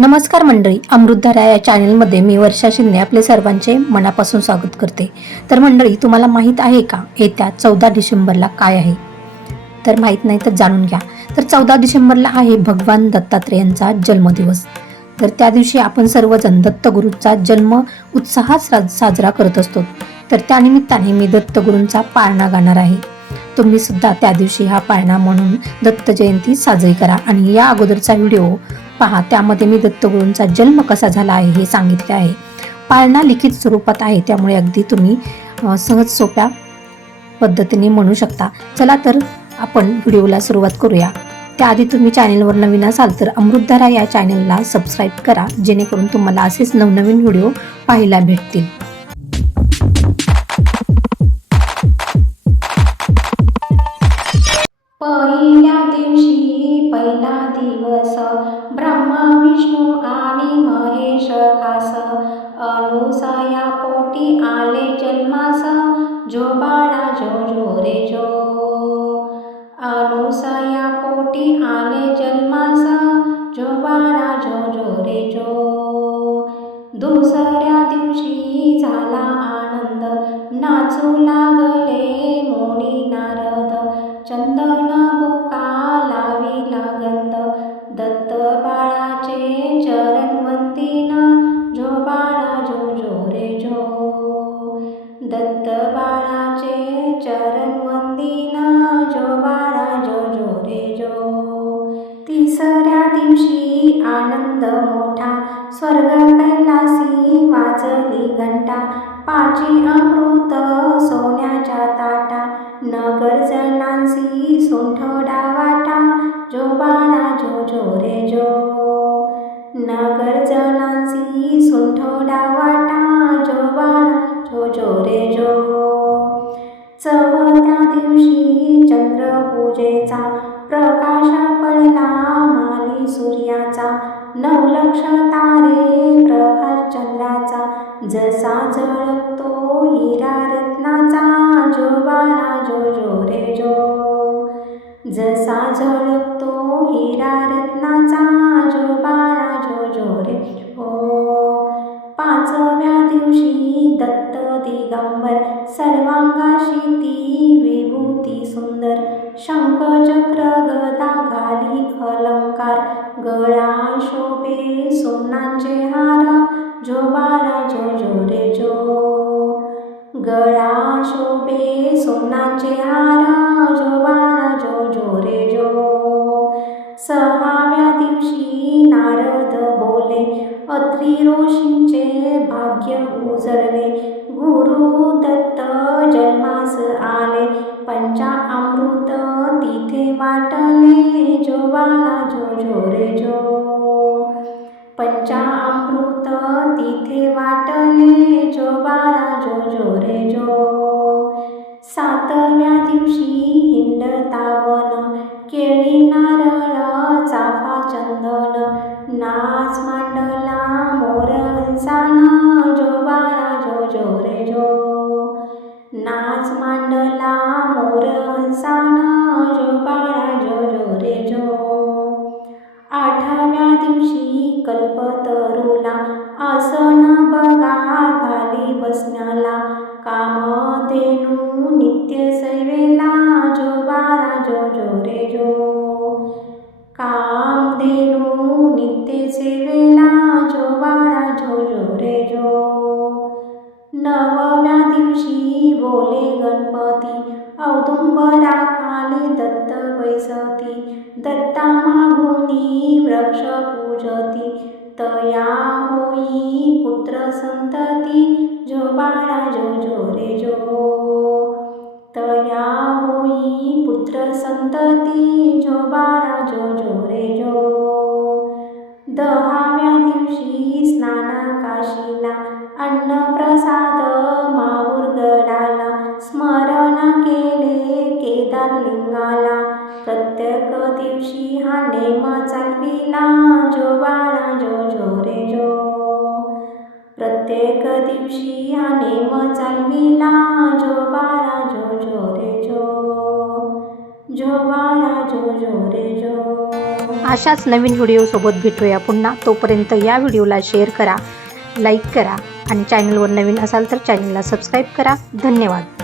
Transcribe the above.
नमस्कार मंडळी अमृतधारा या चॅनलमध्ये मी वर्षा शिंदे आपले सर्वांचे मनापासून स्वागत करते. तर मंडळी तुम्हाला माहीत आहे का येत्या चौदा डिसेंबरला काय आहे? तर माहीत नाही तर जाणून घ्या. तर चौदा डिसेंबरला आहे भगवान दत्तात्रेयांचा जन्मदिवस. तर त्या दिवशी आपण सर्वजण दत्तगुरूंचा जन्म उत्साहात साजरा करत असतो. तर त्यानिमित्ताने मी दत्तगुरूंचा पाळणा गाणार आहे. तुम्ही सुद्धा त्या दिवशी हा पाळणा म्हणून दत्त जयंती साजरी करा. आणि या अगोदरचा व्हिडिओ पहा त्यामध्ये मी दत्तगुरूंचा जन्म कसा झाला आहे हे सांगितले आहे. पाळणा लिखित स्वरूपात आहे त्यामुळे अगदी तुम्ही सहज सोप्या पद्धतीने म्हणू शकता. चला तर आपण व्हिडिओला सुरुवात करूया. त्याआधी तुम्ही चॅनेलवर नवीन असाल तर अमृतधारा या चॅनेलला सबस्क्राईब करा जेणेकरून तुम्हाला असेच नवनवीन व्हिडिओ पाहायला भेटतील. दिवस ब्रह्मा विष्णू आणि महेश खास। अनुसया पोटी आले जन्मास। जो बाळा जो जो रे जो। अनुसया पोटी आले जन्मास। जो बाळा जो जो रे जो। दुसऱ्या दिवशी झाला आनंद। नाचू लागले मोनी नारद। चंदन स्वर्ग वाजली घंटा पाची अमृत सोन्याच्या ताटा नगर जनांसी सोंठोडा वाटा जो बाळा जो जो रे जो. नगर जनांसी सोंठोडा वाटा जो बाळा जो जो रे जो. चौथ्या दिवशी चंद्रपूजेचा प्रकाश पडला माली सूर्याचा नवलक्ष तारे जसा झळकतो हिरा रत्नाचा जो बाळा जो जो रे जो. जसा झळकतो हिरा रत्नाचा जो बाळा जो जो रे जो. पाचव्या दिवशी दत्त दिगंबर सर्वांगाशी ती विभूती सुंदर. शंख चक्र गदा घाली अलंकार गळा शोभे सोनाचे हार जो बाळा जो जो रे जो. गळा शोभे सोनाचे हार जो बाळा चाफा चंदन नाच मांडला मोर हंसाना जो बाळा जो जो रे जो. नाच मांडला मोर हंसाना जो बाळा जो जो रे जो. आठव्या दिवशी कल्पतरूला आसन बघा घाली बसण्याला कामधेनू नित्य सै बोले गणपती औदुंबरा खाली दत्त बैसती दत्ता मागुनी वृक्ष पूजती तया होई पुत्र संतती जो बाळा जो जो रे जो. तया होई पुत्र संतती जो बाळा जो जो रे जो. दहाव्या दिवशी स्नाना काशीला अन्न नेम चालविला जो बाळा जो जो रे जो. प्रत्येक दिवशी हा नेम चालविला जो बाळा जो जो रे जो. जो बाळा जो जो रे जो. अशाच नवीन व्हिडिओसोबत भेटूया पुन्हा. तोपर्यंत या व्हिडिओला शेअर करा लाईक करा आणि चॅनलवर नवीन असाल तर चॅनलला सबस्क्राईब करा. धन्यवाद.